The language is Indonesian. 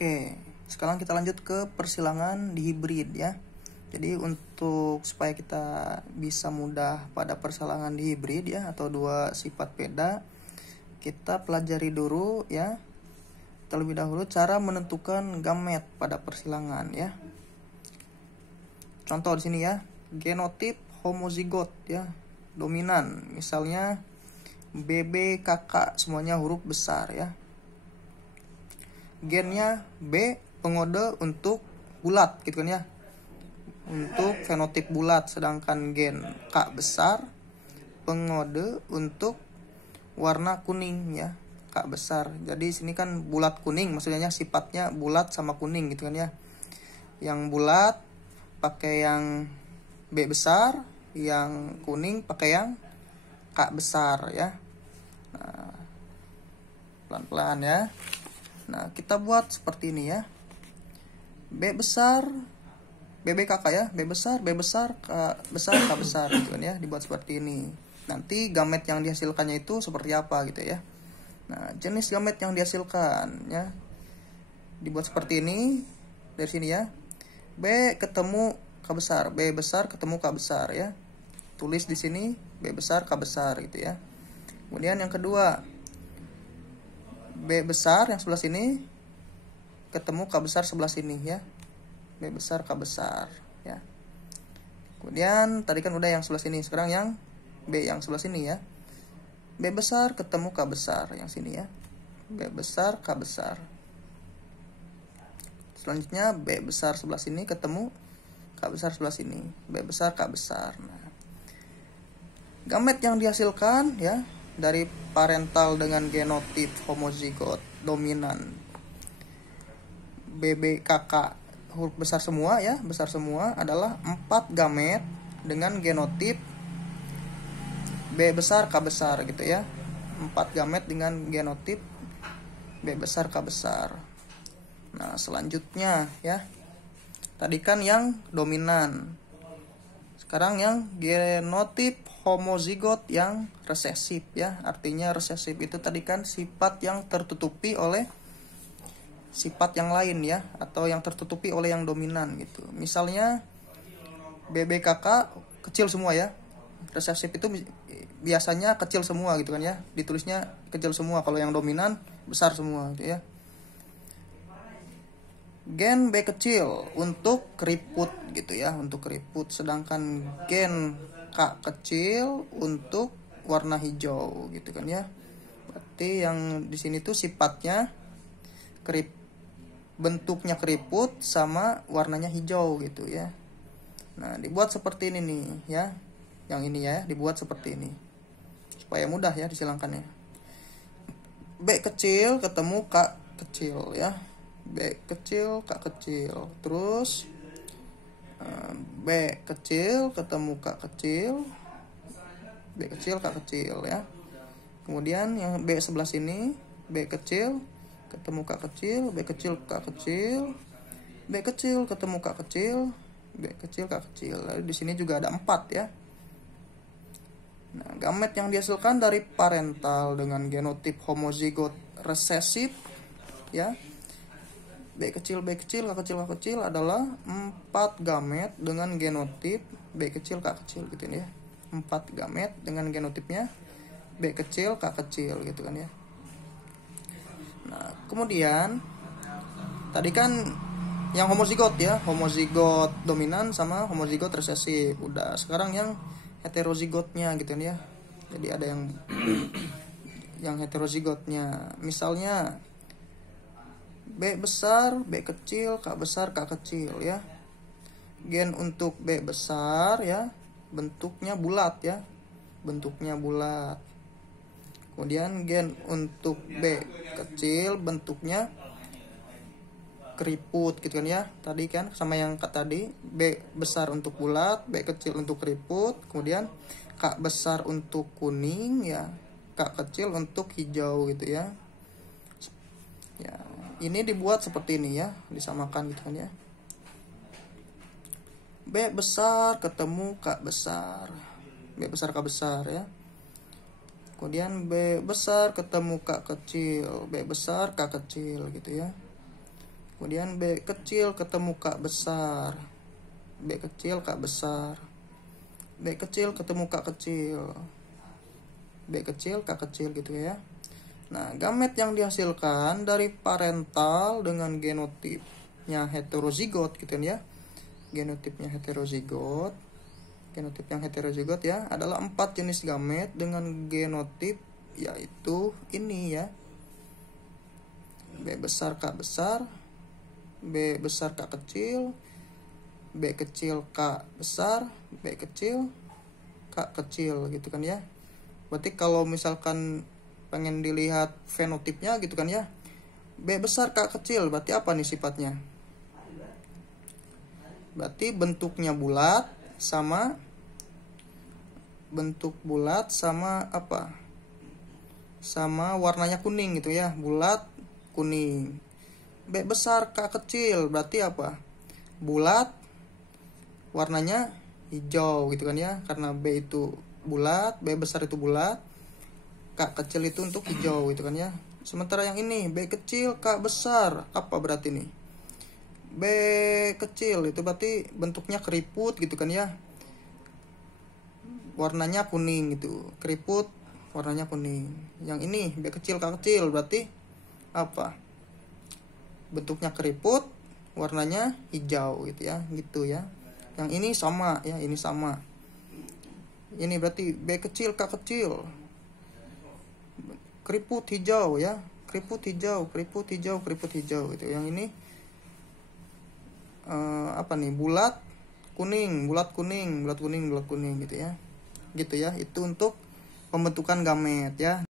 Oke, sekarang kita lanjut ke persilangan di hibrid ya. Jadi untuk supaya kita bisa mudah pada persilangan di hibrid ya, atau dua sifat beda, kita pelajari dulu ya, terlebih dahulu cara menentukan gamet pada persilangan ya. Contoh di sini ya, genotip homozigot ya, dominan. Misalnya BB, KK semuanya huruf besar ya. Gennya B, pengode untuk bulat gitu kan ya, untuk fenotip bulat, sedangkan gen K besar pengode untuk warna kuning ya, K besar. Jadi sini kan bulat kuning, maksudnya sifatnya bulat sama kuning gitu kan ya. Yang bulat pakai yang B besar, yang kuning pakai yang K besar ya. Nah, pelan-pelan ya. Nah, kita buat seperti ini ya. B besar, BBKK ya, B besar, K besar, K besar gitu kan ya, dibuat seperti ini. Nanti gamet yang dihasilkannya itu seperti apa gitu ya. Nah, jenis gamet yang dihasilkan ya, dibuat seperti ini dari sini ya. B ketemu K besar, B besar ketemu K besar ya. Tulis di sini B besar K besar gitu ya. Kemudian yang kedua, B besar yang sebelah sini ketemu K besar sebelah sini ya. B besar K besar ya. Kemudian tadi kan udah yang sebelah sini, sekarang yang B yang sebelah sini ya. B besar ketemu K besar yang sini ya. B besar K besar. Selanjutnya B besar sebelah sini ketemu K besar sebelah sini. B besar K besar. Nah, gamet yang dihasilkan ya dari parental dengan genotip homozigot dominan BBKK huruf besar semua ya, besar semua adalah 4 gamet dengan genotip B besar K besar gitu ya. 4 gamet dengan genotip B besar K besar. Nah, selanjutnya ya, tadi kan yang dominan, sekarang yang genotip homozigot yang resesif ya. Artinya resesif itu tadi kan sifat yang tertutupi oleh sifat yang lain ya, atau yang tertutupi oleh yang dominan gitu. Misalnya BBKK kecil semua ya. Resesif itu biasanya kecil semua gitu kan ya. Ditulisnya kecil semua, kalau yang dominan besar semua gitu ya. Gen B kecil untuk keriput gitu ya, untuk keriput, sedangkan gen K kecil untuk warna hijau gitu kan ya. Berarti yang di sini tuh sifatnya bentuknya keriput sama warnanya hijau gitu ya. Nah, dibuat seperti ini nih ya. Yang ini ya, dibuat seperti ini supaya mudah ya disilangkannya. B kecil ketemu K kecil ya. B kecil K kecil. Terus B kecil ketemu K kecil. B kecil K kecil ya. Kemudian yang B sebelah sini, B kecil ketemu K kecil, B kecil K kecil, B kecil ketemu K kecil, B kecil K kecil. Lalu di sini juga ada 4 ya. Nah, gamet yang dihasilkan dari parental dengan genotip homozigot resesif ya, B kecil K kecil K kecil adalah 4 gamet dengan genotip B kecil K kecil gitu ya. 4 gamet dengan genotipnya B kecil K kecil gitu kan ya. Nah, kemudian tadi kan yang homozigot ya, homozigot dominan sama homozigot resesif. Udah, sekarang yang heterozigotnya gitu ya. Jadi ada yang yang heterozigotnya. Misalnya B besar, B kecil, K besar, K kecil ya. Gen untuk B besar ya, bentuknya bulat ya. Bentuknya bulat. Kemudian gen untuk B kecil bentuknya keriput gitu kan ya. Tadi kan sama yang tadi, B besar untuk bulat, B kecil untuk keriput, kemudian K besar untuk kuning ya, K kecil untuk hijau gitu ya. Ya, ini dibuat seperti ini ya, disamakan gitu kan ya. B besar ketemu K besar. B besar K besar ya. Kemudian B besar ketemu K kecil, B besar K kecil gitu ya. Kemudian B kecil ketemu K besar. B kecil K besar. B kecil ketemu K kecil. B kecil K kecil gitu ya. Nah, gamet yang dihasilkan dari parental dengan genotipnya heterozigot gitu kan ya. Genotipnya heterozigot. Genotip yang heterozigot ya adalah 4 jenis gamet dengan genotip yaitu ini ya. B besar K besar, B besar K kecil, B kecil K besar, B kecil K kecil gitu kan ya. Berarti kalau misalkan pengen dilihat fenotipnya gitu kan ya, B besar K kecil berarti apa nih sifatnya? Berarti bentuknya bulat sama apa? Sama warnanya kuning gitu ya, bulat kuning. B besar K kecil berarti apa? Bulat, warnanya hijau gitu kan ya, karena B itu bulat, B besar itu bulat, K kecil itu untuk hijau gitu kan ya. Sementara yang ini B kecil K besar, apa berarti nih? B kecil itu berarti bentuknya keriput gitu kan ya, warnanya kuning gitu, keriput warnanya kuning. Yang ini B kecil K kecil berarti apa? Bentuknya keriput, warnanya hijau gitu ya, gitu ya. Yang ini sama ya, ini sama. Ini berarti B kecil K kecil, keriput hijau ya, keriput hijau, keriput hijau, keriput hijau gitu. Yang ini apa nih? Bulat kuning, bulat kuning, bulat kuning, bulat kuning gitu ya. Gitu ya. Itu untuk pembentukan gamet ya.